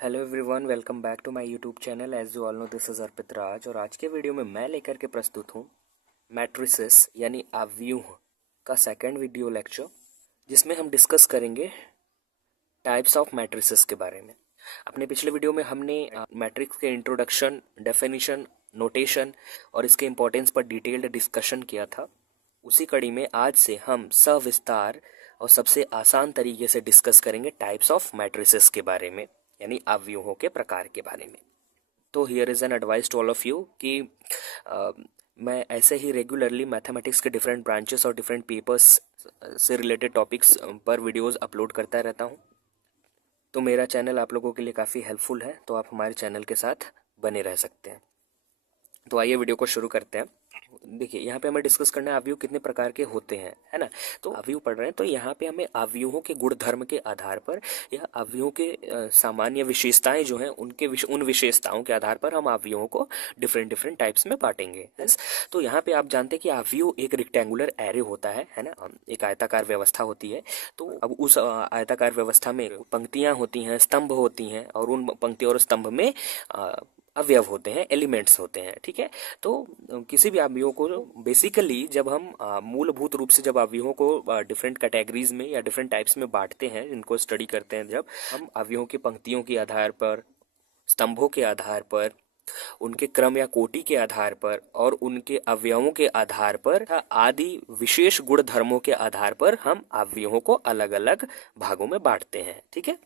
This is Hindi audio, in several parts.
Hello everyone, welcome back to my YouTube channel. As you all know, this is Arpit Raj और आज के वीडियो में मैं लेकर के प्रस्तुत हूँ मैट्रिसेस यानी आव्यूह का सेकंड वीडियो लेक्चर, जिसमें हम डिस्कस करेंगे टाइप्स ऑफ मैट्रिसेस के बारे में। अपने पिछले वीडियो में हमने मैट्रिक्स के इंट्रोडक्शन, डेफिनेशन, नोटेशन और इसके इम्पोर्टेंस पर डिटेल्ड डिस्कशन किया था। उसी कड़ी में आज से हम सविस्तार और सबसे आसान तरीके से डिस्कस करेंगे टाइप्स ऑफ मैट्रिसेस के बारे में, यानी आव्यूहों के प्रकार के बारे में। तो here is an advice to all of you कि मैं ऐसे ही रेगुलरली मैथमेटिक्स के डिफरेंट ब्रांचेस और डिफरेंट पेपर्स से रिलेटेड टॉपिक्स पर वीडियोस अपलोड करता रहता हूँ। तो मेरा चैनल आप लोगों के लिए काफ़ी हेल्पफुल है, तो आप हमारे चैनल के साथ बने रह सकते हैं। तो आइए वीडियो को शुरू करते हैं। देखिए, यहाँ पे हमें डिस्कस करना है आव्यूह कितने प्रकार के होते हैं, है ना। तो आव्यूह पढ़ रहे हैं, तो यहाँ पे हमें आव्यूहों के गुण धर्म के आधार पर या आव्यूहों के सामान्य विशेषताएं जो हैं उन विशेषताओं के आधार पर हम आव्यूहों को डिफरेंट टाइप्स में बांटेंगे। तो यहाँ पे आप जानते हैं कि आव्यूह एक रेक्टेंगुलर एरे होता है ना, एक आयताकार व्यवस्था होती है। तो अब उस आयताकार व्यवस्था में पंक्तियां होती हैं, स्तंभ होती हैं, और उन पंक्तियों और स्तंभ में अवयव होते हैं, एलिमेंट्स होते हैं, ठीक है। तो किसी भी अवयवों को बेसिकली जब हम मूलभूत रूप से जब अवयवों को डिफरेंट कैटेगरीज में या डिफरेंट टाइप्स में बांटते हैं, इनको स्टडी करते हैं, जब हम अवयवों की पंक्तियों के आधार पर, स्तंभों के आधार पर, उनके क्रम या कोटि के आधार पर और उनके अवयवों के आधार पर आदि विशेष गुण धर्मों के आधार पर हम अवयवों को अलग अलग भागों में बांटते हैं, ठीक है।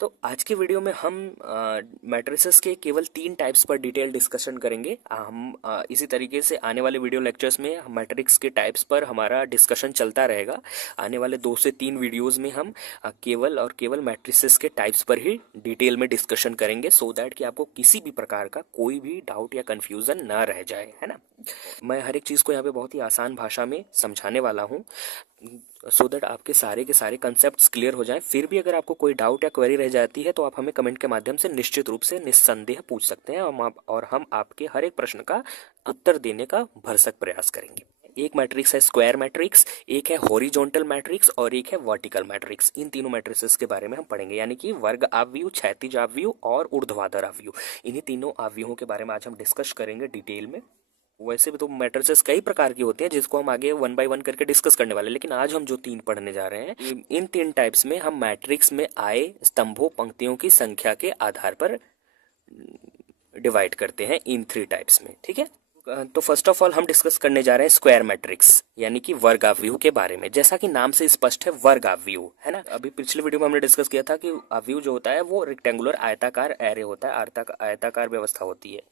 तो आज के वीडियो में हम मैट्रिसेस के केवल 3 टाइप्स पर डिटेल डिस्कशन करेंगे। हम इसी तरीके से आने वाले वीडियो लेक्चर्स में मैट्रिक्स के टाइप्स पर हमारा डिस्कशन चलता रहेगा। आने वाले 2 से 3 वीडियोस में हम केवल और केवल मैट्रिसेस के टाइप्स पर ही डिटेल में डिस्कशन करेंगे, सो दैट कि आपको किसी भी प्रकार का कोई भी डाउट या कन्फ्यूजन ना रह जाए, है ना। मैं हर एक चीज़ को यहाँ पे बहुत ही आसान भाषा में समझाने वाला हूँ, सो दैट आपके सारे के सारे कंसेप्ट्स क्लियर हो जाएं। फिर भी अगर आपको कोई डाउट या क्वेरी रह जाती है तो आप हमें कमेंट के माध्यम से निश्चित रूप से निस्संदेह पूछ सकते हैं, और हम आपके हर एक प्रश्न का उत्तर देने का भरसक प्रयास करेंगे। एक मैट्रिक्स है स्क्वायर मैट्रिक्स, एक है हॉरिजॉन्टल मैट्रिक्स और एक है वर्टिकल मैट्रिक्स। इन तीनों मैट्रिसेस के बारे में हम पढ़ेंगे, यानी कि वर्ग आव्यूह, क्षैतिज आव्यूह और ऊर्ध्वाधर आव्यूह। इन्हीं तीनों आव्यूहों के बारे में आज हम डिस्कस करेंगे डिटेल में। वैसे भी तो मैट्रिसेस कई प्रकार की होती हैं, जिसको हम आगे 1 बाय 1 करके डिस्कस करने वाले हैं, लेकिन आज हम जो 3 पढ़ने जा रहे हैं, इन 3 टाइप्स में हम मैट्रिक्स में आए स्तंभों, पंक्तियों की संख्या के आधार पर डिवाइड करते हैं इन 3 टाइप्स में, ठीक है। तो फर्स्ट ऑफ ऑल हम डिस्कस करने जा रहे हैं स्क्वायर मैट्रिक्स यानी कि वर्गाव्यूह के बारे में। जैसा कि नाम से स्पष्ट है, वर्गाव्यूह, है ना। अभी पिछले वीडियो में हमने डिस्कस किया था कि आव्यूह जो होता है वो रेक्टेंगुलर आयताकार एरे होता है, आयताकार व्यवस्था होती है।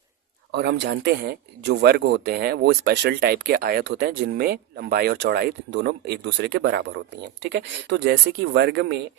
और हम जानते हैं जो वर्ग होते हैं वो स्पेशल टाइप के आयत होते हैं, जिनमें लंबाई और चौड़ाई दोनों एक दूसरे के बराबर होती हैं, ठीक है। तो जैसे कि वर्ग में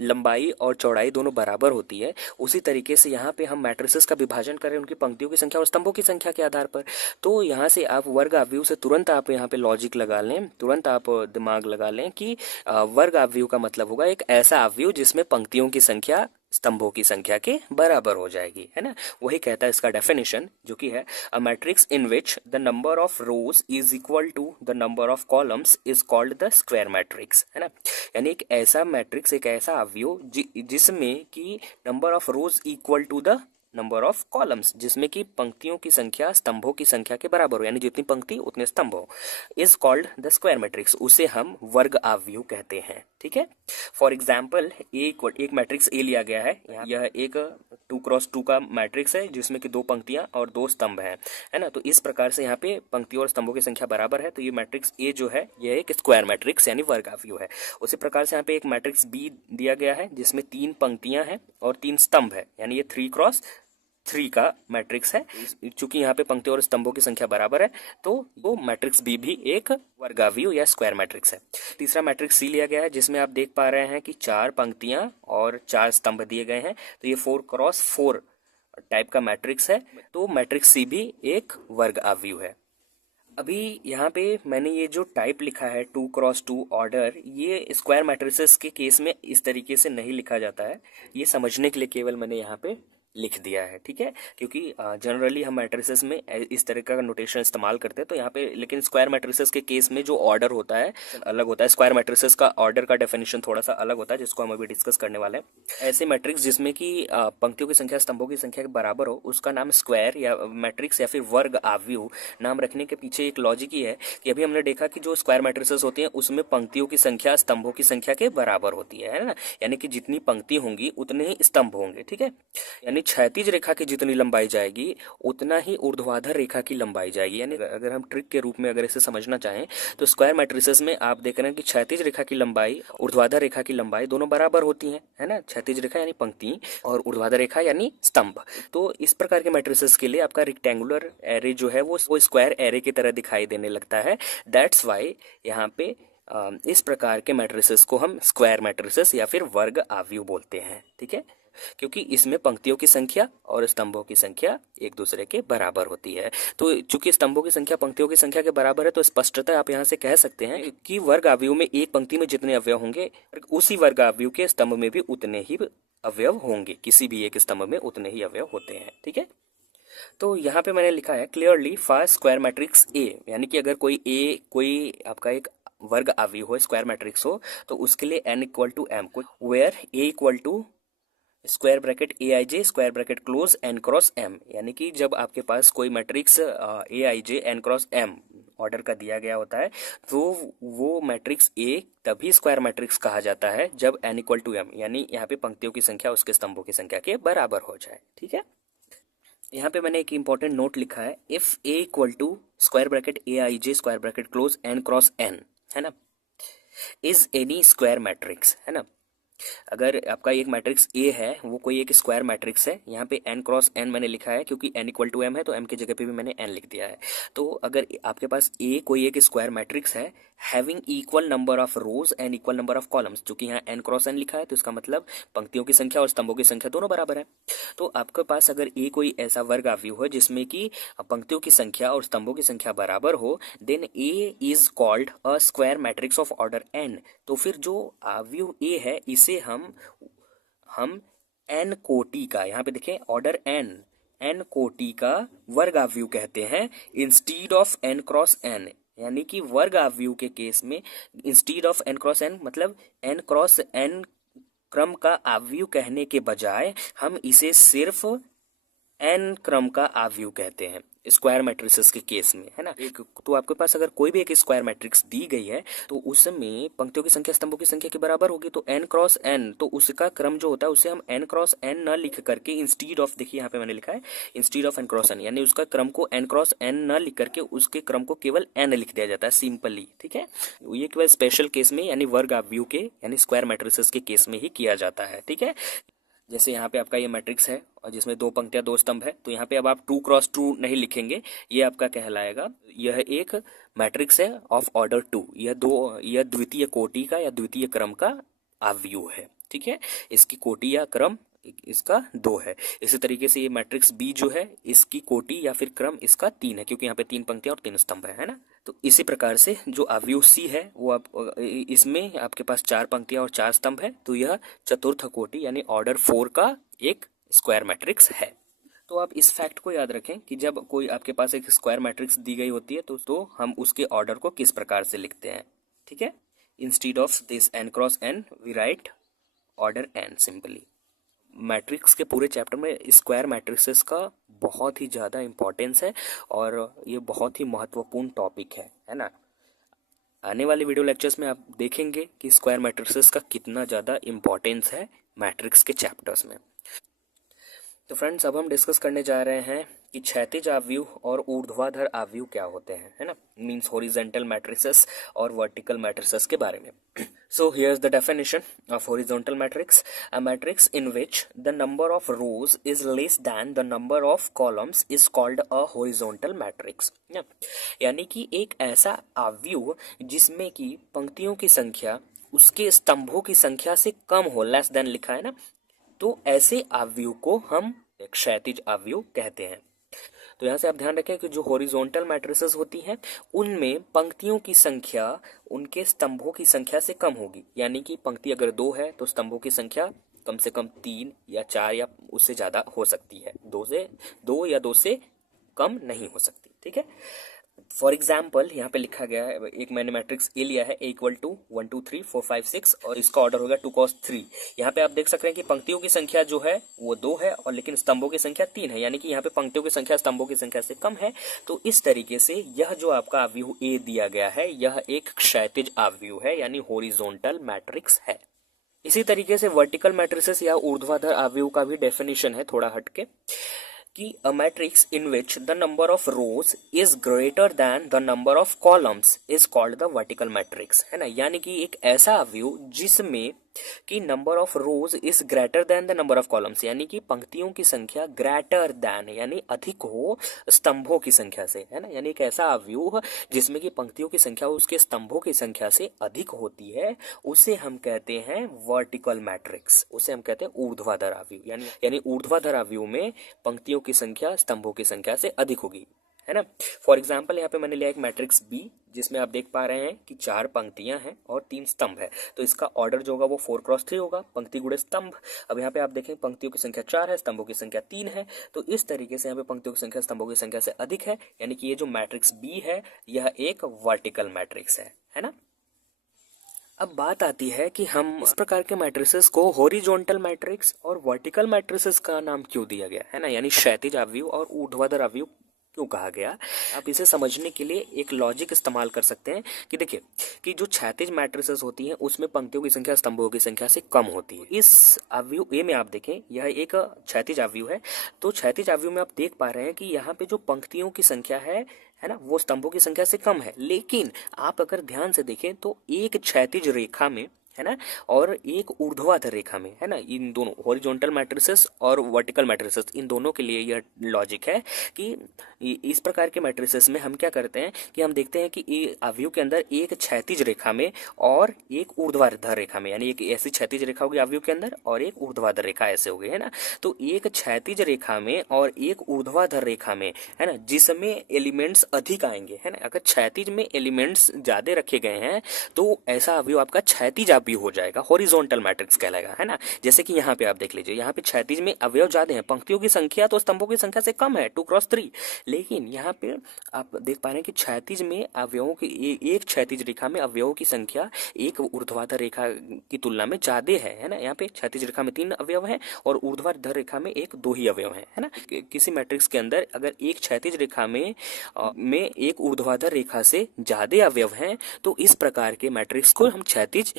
लंबाई और चौड़ाई दोनों बराबर होती है, उसी तरीके से यहाँ पे हम मैट्रिसेस का विभाजन करें उनकी पंक्तियों की संख्या और स्तंभों की संख्या के आधार पर। तो यहाँ से आप वर्ग आव्यूह से तुरंत आप यहाँ पे लॉजिक लगा लें, तुरंत आप दिमाग लगा लें कि वर्ग आव्यूह का मतलब होगा एक ऐसा आव्यूह जिसमें पंक्तियों की संख्या स्तंभों की संख्या के बराबर हो जाएगी, है ना। वही कहता है इसका डेफिनेशन, जो कि है a matrix in which the number of rows is equal to the number of columns is called the square matrix, है ना। यानी एक ऐसा मैट्रिक्स, एक ऐसा आव्यूह जिसमें कि number of rows equal to the number of columns, जिसमें कि पंक्तियों की संख्या स्तंभों की संख्या के बराबर हो, यानी जितनी पंक्ति उतने स्तंभ हो, is called the square matrix. उसे हम वर्ग आव्यूह कहते हैं, ठीक है। फॉर एग्जाम्पल, एक मैट्रिक्स ए लिया गया है। यह एक 2x2 का मैट्रिक्स है जिसमें कि 2 पंक्तियां और 2 स्तंभ हैं, है ना। तो इस प्रकार से यहाँ पे पंक्तियों और स्तंभों की संख्या बराबर है, तो ये मैट्रिक्स ए जो है यह एक स्क्वायर मैट्रिक्स यानी वर्ग आव्यूह है। उसी प्रकार से यहाँ पे एक मैट्रिक्स बी दिया गया है जिसमें 3 पंक्तियां हैं और 3 स्तंभ है, यानी ये 3x3 का मैट्रिक्स है। चूंकि यहाँ पे पंक्तियों और स्तंभों की संख्या बराबर है, तो वो मैट्रिक्स बी भी एक वर्गाव्यूह या स्क्वायर मैट्रिक्स है। तीसरा मैट्रिक्स सी लिया गया है जिसमें आप देख पा रहे हैं कि 4 पंक्तियां और 4 स्तंभ दिए गए हैं, तो ये 4x4 टाइप का मैट्रिक्स है, तो मैट्रिक्स सी भी एक वर्गाव्यूह है। अभी यहाँ पे मैंने ये जो टाइप लिखा है 2x2 ऑर्डर, ये स्क्वायर मैट्रिसेस के केस में इस तरीके से नहीं लिखा जाता है। ये समझने के लिए केवल मैंने यहाँ पे लिख दिया है, ठीक है। क्योंकि जनरली हम मैट्रिसेस में इस तरह का नोटेशन इस्तेमाल करते हैं, तो यहाँ पे लेकिन स्क्वायर मैट्रिसेस के केस में जो ऑर्डर होता है अलग होता है। स्क्वायर मैट्रिसेस का ऑर्डर का डेफिनेशन थोड़ा सा अलग होता है, जिसको हम अभी डिस्कस करने वाले हैं। ऐसे मैट्रिक्स जिसमें कि पंक्तियों की संख्या स्तंभों की संख्या के बराबर हो, उसका नाम स्क्वायर या मैट्रिक्स या फिर वर्ग आव्यूह नाम रखने के पीछे एक लॉजिक ही है कि अभी हमने देखा कि जो स्क्वायर मैट्रिसेस होती हैं उसमें पंक्तियों की संख्या स्तंभों की संख्या के बराबर होती है ना, यानी कि जितनी पंक्ति होंगी उतने ही स्तंभ होंगे, ठीक है। यानी क्षैतिज रेखा की जितनी लंबाई जाएगी उतना ही ऊर्ध्वाधर रेखा की लंबाई जाएगी। यानी अगर हम ट्रिक के रूप में अगर इसे समझना चाहें तो स्क्वायर मैट्रिसेस में आप देख रहे हैं कि क्षैतिज रेखा की लंबाई ऊर्ध्वाधर रेखा की लंबाई दोनों बराबर होती है ना। क्षैतिज रेखा यानी पंक्ति और ऊर्ध्वाधर रेखा यानी स्तंभ। तो इस प्रकार के मैट्रिसेस के लिए आपका रेक्टेंगुलर एरे जो है वो स्क्वायर एरे की तरह दिखाई देने लगता है। दैट्स वाई यहाँ पे इस प्रकार के मैट्रिसेस को हम स्क्वायर मैट्रिसेस या फिर वर्ग आव्यूह बोलते हैं, ठीक है। क्योंकि इसमें पंक्तियों की संख्या और स्तंभों की संख्या एक दूसरे के बराबर होती है। तो चूंकि स्तंभों की संख्या पंक्तियों की संख्या के बराबर है, तो स्पष्टतः आप यहाँ से कह सकते हैं कि वर्ग आव्यूह में एक पंक्ति में जितने अवयव होंगे उसी वर्ग आव्यूह के स्तंभ में भी उतने ही अवयव होंगे। किसी भी एक स्तंभ में उतने ही अवयव होते हैं, ठीक है। तो यहाँ पे मैंने लिखा है clearly for square matrix A, यानी कि अगर कोई आपका एक वर्ग आव्यूह हो, स्क्वायर मैट्रिक्स हो, तो उसके लिए n इक्वल टू एम को where a equal to square bracket a i j square bracket close n cross m. यानी कि जब आपके पास कोई matrix a i j n cross m order का दिया गया होता है, तो वो मैट्रिक्स ए तभी स्क्वायर मैट्रिक्स कहा जाता है जब एन इक्वल टू एम, यानी यहाँ पे पंक्तियों की संख्या उसके स्तंभों की संख्या के बराबर हो जाए, ठीक है। यहाँ पे मैंने एक इंपॉर्टेंट नोट लिखा है, if a equal to square bracket a i j square bracket close n cross n, है ना, इज एनी स्क्वायर मैट्रिक्स, है ना। अगर आपका एक मैट्रिक्स ए है, वो कोई एक स्क्वायर मैट्रिक्स है, यहाँ पे n क्रॉस n मैंने लिखा है क्योंकि n इक्वल टू m है, तो m की जगह पे भी मैंने n लिख दिया है। तो अगर आपके पास a कोई एक स्क्वायर मैट्रिक्स है having equal number of rose and equal number of columns, चूंकि यहाँ n क्रॉस n लिखा है तो इसका मतलब पंक्तियों की संख्या और स्तंभों की संख्या दोनों बराबर है। तो आपके पास अगर a कोई ऐसा वर्ग आव्यूह है जिसमें कि पंक्तियों की संख्या और स्तंभों की संख्या बराबर हो, then a is called a square matrix of order n। तो फिर जो आव्यूह a है इसे हम n कोटि का, यहाँ पे देखें ऑर्डर n कोटि का वर्ग आव्यूह कहते हैं instead of n cross n। यानी कि वर्ग आव्यूह के केस में instead of n cross n मतलब n क्रॉस n क्रम का आव्यूह कहने के बजाय हम इसे सिर्फ n क्रम का आव्यूह कहते हैं स्क्वायर मैट्रिसेस के केस में, है ना। तो आपके पास अगर कोई भी एक स्क्वायर मैट्रिक्स दी गई है तो उसमें पंक्तियों की संख्या स्तंभों की संख्या के बराबर होगी, तो n क्रॉस n, तो उसका क्रम जो होता है उसे हम n क्रॉस n न लिख करके इंस्टीड ऑफ, देखिए यहाँ पे मैंने लिखा है instead of n cross n, यानी उसका क्रम को n क्रॉस n न लिख करके उसके क्रम को केवल n लिख दिया जाता है सिंपली, ठीक है। ये केवल स्पेशल केस में यानी वर्ग आव्यूह के यानी स्क्वायर मैट्रिसेस के केस में ही किया जाता है, ठीक है। जैसे यहाँ पे आपका ये मैट्रिक्स है और जिसमें दो पंक्तियां दो स्तंभ है, तो यहाँ पे अब आप 2 क्रॉस 2 नहीं लिखेंगे, ये आपका कहलाएगा यह एक मैट्रिक्स है ऑफ ऑर्डर 2। यह द्वितीय कोटि का या द्वितीय क्रम का आव्यूह है, ठीक है। इसकी कोटि या क्रम इसका 2 है। इसी तरीके से ये मैट्रिक्स बी जो है इसकी कोटि या फिर क्रम इसका 3 है, क्योंकि यहाँ पे 3 पंक्तियां और 3 स्तंभ है ना। तो इसी प्रकार से जो आव्यूह सी है वो आप इसमें आपके पास 4 पंक्तियां और 4 स्तंभ है, तो यह चतुर्थ कोटि यानी ऑर्डर 4 का एक स्क्वायर मैट्रिक्स है। तो आप इस फैक्ट को याद रखें कि जब कोई आपके पास एक स्क्वायर मैट्रिक्स दी गई होती है तो हम उसके ऑर्डर को किस प्रकार से लिखते हैं, ठीक है। Instead of this n cross n we write order n simply. Matrix के पूरे चैप्टर में स्क्वायर मैट्रिसेस का बहुत ही ज़्यादा इम्पोर्टेंस है और ये बहुत ही महत्वपूर्ण टॉपिक है ना। आने वाले वीडियो लेक्चर्स में आप देखेंगे कि स्क्वायर मैट्रिसेस का कितना ज़्यादा इम्पोर्टेंस है मैट्रिक्स के चैप्टर्स में। तो फ्रेंड्स अब हम डिस्कस करने जा रहे हैं कि क्षैतिज आव्यूह और ऊर्ध्वाधर आव्यूह क्या होते हैं, है ना, मींस हॉरिजॉन्टल मैट्रिसेस और वर्टिकल मैट्रिसेस के बारे में। So here's the definition of horizontal matrix: a matrix in which the number of rows is less than the number of columns is called a horizontal matrix। यानी कि एक ऐसा आव्यूह जिसमें कि पंक्तियों की संख्या उसके स्तंभों की संख्या से कम हो, लेस देन लिखा है ना, तो ऐसे आव्यूह को हम एक क्षैतिज आव्यूह कहते हैं। तो यहाँ से आप ध्यान रखें कि जो हॉरिजॉन्टल मैट्रिसेस होती हैं उनमें पंक्तियों की संख्या उनके स्तंभों की संख्या से कम होगी, यानी कि पंक्ति अगर 2 है तो स्तंभों की संख्या कम से कम 3 या 4 या उससे ज़्यादा हो सकती है, 2 या 2 से कम नहीं हो सकती। ठीक है, फॉर एग्जाम्पल यहाँ पे लिखा गया है, एक मैंने मैट्रिक्स ए लिया है, इक्वल टू 1 2 3 4 5 6 और इसका ऑर्डर होगा 2 cos 3। यहाँ पे आप देख सकते हैं कि पंक्तियों की संख्या जो है वो 2 है और लेकिन स्तंभों की संख्या 3 है, यानी कि यहाँ पे पंक्तियों की संख्या स्तंभों की संख्या से कम है। तो इस तरीके से यह जो आपका आव्यूह ए दिया गया है यह एक क्षैतिज आव्यूह है, यानी हॉरिजॉन्टल मैट्रिक्स है। इसी तरीके से वर्टिकल मैट्रिसेस या ऊर्ध्वाधर आव्यूह का भी डेफिनेशन है थोड़ा हटके, कि अ matrix in which the number of rows is greater than the number of columns is called the vertical matrix, है ना। यानी कि एक ऐसा अवयव जिसमें कि number of rows is greater than the number of columns, यानी कि पंक्तियों की संख्या ग्रेटर देन यानी अधिक हो स्तंभों की संख्या से, है ना। यानी एक ऐसा अवयव जिसमें कि पंक्तियों की संख्या उसके स्तंभों की संख्या से अधिक होती है, उसे हम कहते हैं वर्टिकल मैट्रिक्स, उसे हम कहते हैं ऊर्ध्वाधर अवयव। यानी ऊर्ध्वाधर अवयव में पंक्तियों की संख्या स्तंभों की संख्या से अधिक होगी, है ना। फॉर एग्जाम्पल यहाँ पे मैंने लिया एक मैट्रिक्स बी, जिसमें आप देख पा रहे हैं कि 4 पंक्तियां हैं और 3 स्तंभ है। तो इसका ऑर्डर जो होगा वो 4 क्रॉस 3 होगा, पंक्ति गुणे स्तंभ। अब यहाँ पे आप देखें पंक्तियों की संख्या 4 है, स्तंभों की संख्या 3 है। तो इस तरीके से यहाँ पे पंक्तियों की संख्या स्तंभों की संख्या से अधिक है, यानी कि ये जो मैट्रिक्स बी है यह एक वर्टिकल मैट्रिक्स है ना। अब बात आती है कि हम इस प्रकार के मैट्रिसेस को हॉरिजॉन्टल मैट्रिक्स और वर्टिकल मैट्रिसेस का नाम क्यों दिया गया, है ना। यानी क्षैतिज अवयव और ऊर्ध्वाधर अवयव क्यों कहा गया। आप इसे समझने के लिए एक लॉजिक इस्तेमाल कर सकते हैं कि देखिए कि जो क्षैतिज मैट्रिसेस होती हैं उसमें पंक्तियों की संख्या स्तंभों की संख्या से कम होती है। इस अवयव ए में आप देखें यह एक क्षैतिज अवयव है। तो क्षैतिज अवयव में आप देख पा रहे हैं कि यहाँ पे जो पंक्तियों की संख्या है ना, वो स्तंभों की संख्या से कम है। लेकिन आप अगर ध्यान से देखें तो एक क्षैतिज रेखा में, है ना, और एक ऊर्ध्वाधर रेखा में, है ना, इन दोनों हॉरिजॉन्टल मैट्रिसेस और वर्टिकल मैट्रिसेस इन दोनों के लिए यह लॉजिक है कि इस प्रकार के मैट्रिसेस में हम क्या करते हैं कि हम देखते हैं कि अवयव के अंदर एक क्षैतिज रेखा में और एक ऊर्ध्वाधर रेखा में, यानी एक ऐसी क्षैतिज रेखा होगी अवयव के अंदर और एक ऊर्ध्वाधर रेखा ऐसे हो गई, है ना। तो एक क्षैतिज रेखा में और एक ऊर्ध्वाधर रेखा में, है ना, जिसमें एलिमेंट्स अधिक आएंगे, है ना। अगर क्षैतिज में एलिमेंट्स ज्यादा रखे गए हैं तो ऐसा अवयव आपका क्षैतिज अवयव हो जाएगा, हॉरिजॉन्टल मैट्रिक्स कहलाएगा, है ना। जैसे कि यहाँ पे आप देख लीजिए, यहाँ पे क्षैतिज में अवयव ज्यादा हैं, पंक्तियों की संख्या तो स्तंभों की संख्या से कम है, 2 क्रॉस 3। लेकिन यहाँ पे आप देख पा रहे हैं कि क्षैतिज में अवयवों की एक क्षैतिज रेखा में अवयवों की संख्या एक ऊर्ध्वाधर रेखा की तुलना में ज्यादा है ना। यहाँ पे क्षैतिज रेखा में 3 अवयव हैं और ऊर्ध्वाधर रेखा में 2 ही अवयव हैं, है ना। किसी मैट्रिक्स के अंदर अगर एक क्षैतिज रेखा में एक ऊर्ध्वाधर रेखा से ज्यादा अवयव हैं तो इस प्रकार के मैट्रिक्स को हम क्षैतिज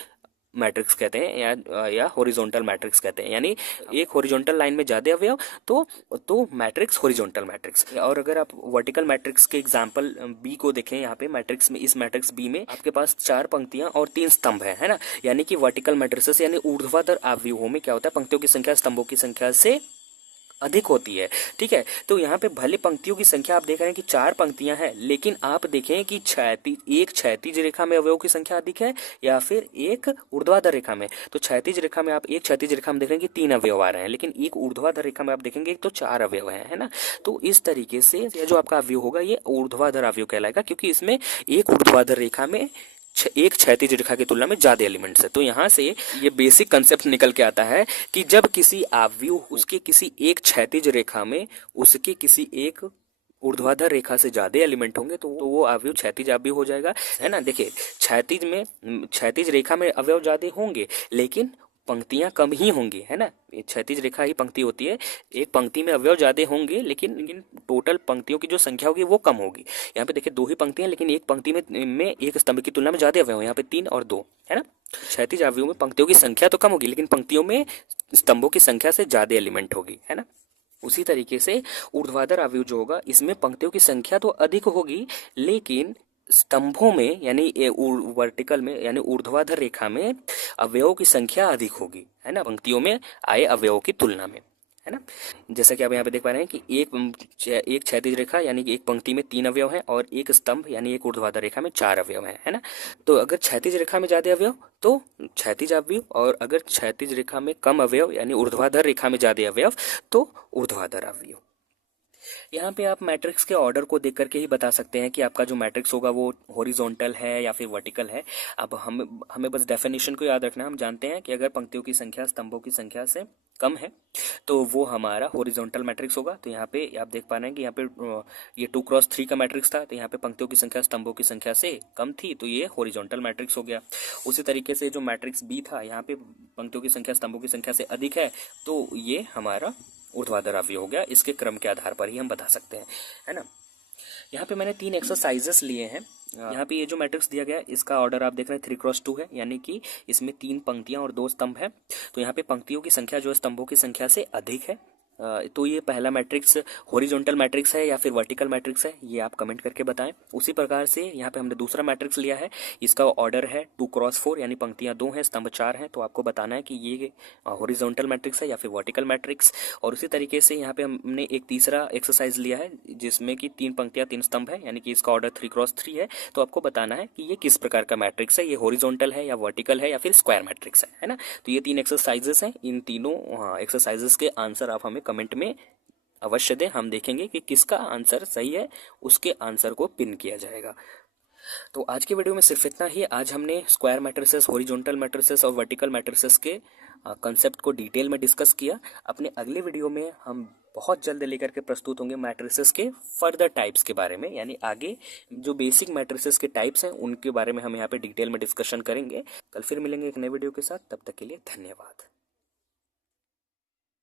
मैट्रिक्स कहते हैं या हॉरिजॉन्टल मैट्रिक्स कहते हैं। यानी एक हॉरिजॉन्टल लाइन में ज्यादा अवयव तो मैट्रिक्स हॉरिजॉन्टल मैट्रिक्स। और अगर आप वर्टिकल मैट्रिक्स के एग्जांपल बी को देखें, यहाँ पे मैट्रिक्स में, इस मैट्रिक्स बी में आपके पास 4 पंक्तियां और 3 स्तंभ है ना। यानी कि वर्टिकल मैट्रिसेस यानी ऊर्ध्वाधर अवयवों में क्या होता है, पंक्तियों की संख्या स्तंभों की संख्या से अधिक होती है, ठीक है। तो यहाँ पे भले पंक्तियों की संख्या आप देख रहे हैं कि 4 पंक्तियां हैं, लेकिन आप देखें कि एक क्षैतिज रेखा में अवयवों की संख्या अधिक है या फिर एक ऊर्ध्वाधर रेखा में। तो क्षैतिज रेखा में आप एक क्षैतिज रेखा में देख रहे हैं कि 3 अवयव आ रहे हैं, लेकिन एक ऊर्ध्वाधर रेखा में आप देखेंगे तो 4 अवयव है ना। तो इस तरीके से यह जो आपका अवयव होगा ये ऊर्ध्वाधर अवयव कहलाएगा, क्योंकि इसमें एक ऊर्ध्वाधर रेखा में एक क्षैतिज रेखा की तुलना में ज्यादा एलिमेंट्स है। तो यहाँ से ये बेसिक कंसेप्ट निकल के आता है कि जब किसी अवयव उसके किसी एक क्षैतिज रेखा में उसके किसी एक ऊर्ध्वाधर रेखा से ज्यादा एलिमेंट होंगे तो वो अवयव क्षैतिज अवयव हो जाएगा, है ना। देखिए क्षैतिज रेखा में अवयव ज्यादा होंगे लेकिन पंक्तियां कम ही होंगी, है ना। क्षैतिज रेखा ही पंक्ति होती है, एक पंक्ति में अवयव ज्यादा होंगे लेकिन टोटल पंक्तियों की जो संख्या होगी वो कम होगी। यहाँ पे देखिए 2 ही पंक्तियां, लेकिन एक पंक्ति में एक स्तंभ की तुलना में ज्यादा अवयव है, यहाँ पे 3 और 2, है ना। क्षैतिज अवयव में पंक्तियों की संख्या तो कम होगी लेकिन पंक्तियों में स्तंभों की संख्या से ज्यादा एलिमेंट होगी, है ना। उसी तरीके से ऊर्ध्वाधर अवयव जो होगा इसमें पंक्तियों की संख्या तो अधिक होगी लेकिन स्तंभों में यानी वर्टिकल में यानी ऊर्ध्वाधर रेखा में अवयवों की संख्या अधिक होगी, है ना, पंक्तियों में आए अवयवों की तुलना में, है ना। जैसा कि आप यहाँ पे देख पा रहे हैं कि एक क्षैतिज रेखा यानी कि एक पंक्ति में 3 अवयव हैं और एक स्तंभ यानी एक ऊर्ध्वाधर रेखा में 4 अवयव हैं, है ना। तो अगर क्षैतिज रेखा में ज्यादा अवयव तो क्षैतिज अवयव, और अगर क्षैतिज रेखा में कम अवयव यानी ऊर्ध्वाधर रेखा में ज्यादा अवयव तो ऊर्ध्वाधर अवयव। यहाँ पे आप मैट्रिक्स के ऑर्डर को देख करके ही बता सकते हैं कि आपका जो मैट्रिक्स होगा वो हॉरिजॉन्टल है या फिर वर्टिकल है। अब हम हमें बस डेफिनेशन को याद रखना है। हम जानते हैं कि अगर पंक्तियों की संख्या स्तंभों की संख्या से कम है तो वो हमारा हॉरिजॉन्टल मैट्रिक्स होगा। तो यहाँ पे आप देख पा रहे हैं कि यहाँ पे ये 2x3 का मैट्रिक्स था, तो यहाँ पे पंक्तियों की संख्या स्तंभों की संख्या से कम थी, तो ये हॉरिजॉन्टल मैट्रिक्स हो गया। उसी तरीके से जो मैट्रिक्स बी था, यहाँ पे पंक्तियों की संख्या स्तंभों की संख्या से अधिक है, तो ये हमारा ऊर्ध्वाधर अवयव हो गया। इसके क्रम के आधार पर ही हम बता सकते हैं, है ना। यहाँ पे मैंने 3 एक्सरसाइजेस लिए हैं। यहाँ पे ये जो मैट्रिक्स दिया गया है इसका ऑर्डर आप देख रहे हैं 3x2 है, यानी कि इसमें 3 पंक्तियां और 2 स्तंभ है। तो यहाँ पे पंक्तियों की संख्या जो है स्तंभों की संख्या से अधिक है। तो ये पहला मैट्रिक्स हॉरिजॉन्टल मैट्रिक्स है या फिर वर्टिकल मैट्रिक्स है, ये आप कमेंट करके बताएं। उसी प्रकार से यहाँ पे हमने दूसरा मैट्रिक्स लिया है, इसका ऑर्डर है 2x4, यानी पंक्तियां 2 हैं स्तंभ 4 हैं। तो आपको बताना है कि ये हॉरिजॉन्टल मैट्रिक्स है या फिर वर्टिकल मैट्रिक्स। और उसी तरीके से यहाँ पे हमने एक तीसरा एक्सरसाइज लिया है जिसमें कि 3 पंक्तियां 3 स्तंभ है, यानी कि इसका ऑर्डर 3x3 है। तो आपको बताना है कि ये किस प्रकार का मैट्रिक्स है, ये हॉरिजॉन्टल है या वर्टिकल है या फिर स्क्वायर मैट्रिक्स है ना। तो ये 3 एक्सरसाइजेस हैं। इन तीनों एक्सरसाइजेस के आंसर आप हमें कमेंट में अवश्य दें। हम देखेंगे कि किसका आंसर सही है, उसके आंसर को पिन किया जाएगा। तो आज की वीडियो में सिर्फ इतना ही। आज हमने स्क्वायर मैट्रिसेस, हॉरिजॉन्टल मैट्रिसेस और वर्टिकल मैट्रिसेस के कंसेप्ट को डिटेल में डिस्कस किया। अपने अगले वीडियो में हम बहुत जल्द लेकर के प्रस्तुत होंगे मैट्रिसेस के फर्दर टाइप्स के बारे में, यानी आगे जो बेसिक मैट्रिसेस के टाइप्स हैं उनके बारे में हम यहाँ पे डिटेल में डिस्कशन करेंगे। कल फिर मिलेंगे एक नए वीडियो के साथ, तब तक के लिए धन्यवाद।